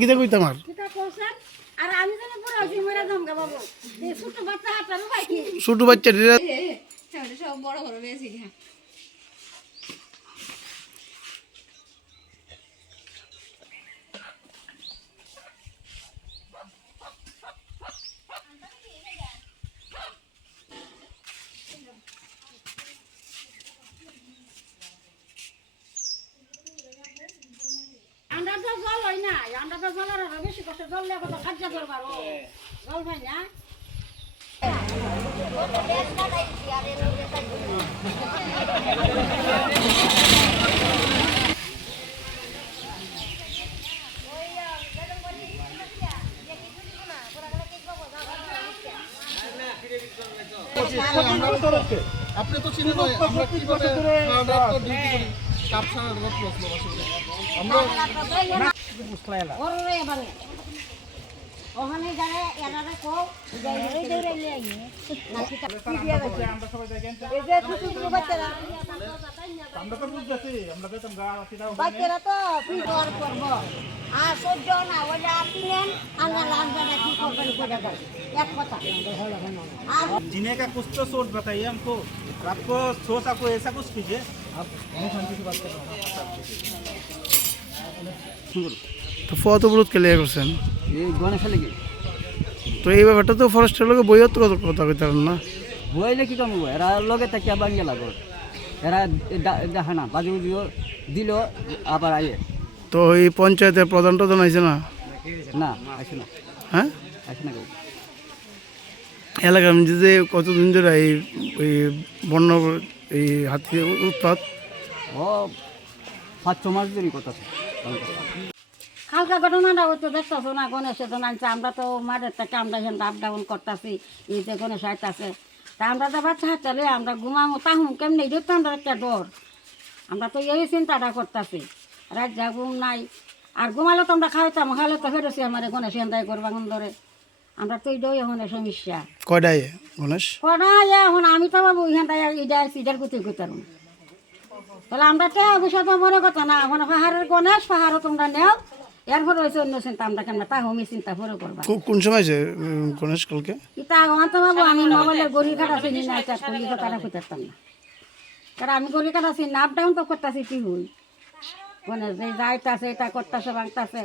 কি দেখো তোমার আর আমি যেন পুরো আছি মরে জমগা বাবু এই ছোট বাচ্চা হাতানো ভাই কি ছোট বাচ্চা সব বড় বড় বেশি হ্যাঁ আমরা তো জল হয় না আমরা তো জলের আরো বেশি কষ্ট জল লেগে তো খাদ্য দরবার ও জল হয় না আপনি তো চিনেন আমরা কিভাবে ডিউটি করি কাপ ছাড়া রোদ বসলো আমরা ওরে বারে ওখানে যারা এনারা কো যাই দৌড়ে নিয়ে আইয়ে নাকি কি দিয়া যাচ্ছে আমরা সবাই দেখেন এই যে ছোট বাচ্চারা আমরা তো বুঝতেছি আমরা তো গা রাখিদাও বাচ্চারা তো ফিডর করব আর সহ্য না ওটা আপনি নেন আল্লাহ রাজবাড়া কি করবেন করে দেন এক কথা আর जीने का कुछ तो सोच बताइए हमको आपको सोच आपको ऐसा कुछ कीजिए आप शांति से बात कर रहे তো পথ অবরোধ কে লেগে করছেন এই গণেশের লেগে তো এই ব্যাপারটা তো ফরেস্টের লোকে বইয়ত কথা কইতে পারেন না বইলে কি কম এরা লগে তাকিয়া বাঙ্গে লাগো এরা দেখা না বাজু বুঝিও দিল আবার আয়ে তো এই পঞ্চায়েতের প্রধান টধান আইছে না না আসে না হ্যাঁ আসে না কেউ এলাকার মধ্যে যে কতদিন ধরে এই বন্য এই হাতি উৎপাত ও 5-6 মাস ধরে কথা কালকা ঘটনাটা ওই তো দেখতেছো না গণেশের তো আনছে আমরা তো মাঠের থেকে আমরা এখানে আপ ডাউন করতেছি এই যে গণেশ হাঁটতেছে তা আমরা তো বাচ্চা হাঁটালে আমরা ঘুমামো তাহুম কেমনি এটা তো আমরা একটা ডর আমরা তো এই চিন্তাটা করতেছি রাত যা ঘুম নাই আর ঘুমালে তো আমরা খাইতাম খাইলে তো ফেরোছি আমার গণেশ এখানটাই করবা ধরে আমরা তো এইটাই এখন সমস্যা কয়টায় গণেশ কটা এখন আমি তো বাবু এখানটাই এটা সিডার করতে করতাম তাহলে আমরা তো অবশ্য তো মনে কথা না এখন পাহাড়ের গণেশ পাহাড়ও তোমরা নেও এরপর হয়েছে অন্য চিন্তা আমরা কেন তা হোমি চিন্তা পরে করবা কোন সময় আছে গণেশ কালকে এটা এখন তো বাবু আমি মোবাইলের গড়ি কাটা চিনি না এটা গড়ি কাটা করতাম না কারণ আমি গড়ি কাটা চিনি আপ ডাউন তো করতেছি কি হই গণেশ যে যাইতাছে এটা করতেছে ভাঙতাছে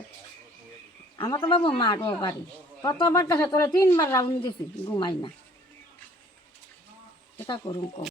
আমার তো বাবু মাঠও বাড়ি কতবার কাছে তোরা 3বার রাউন্ড দিছি ঘুমাই না এটা করুন কম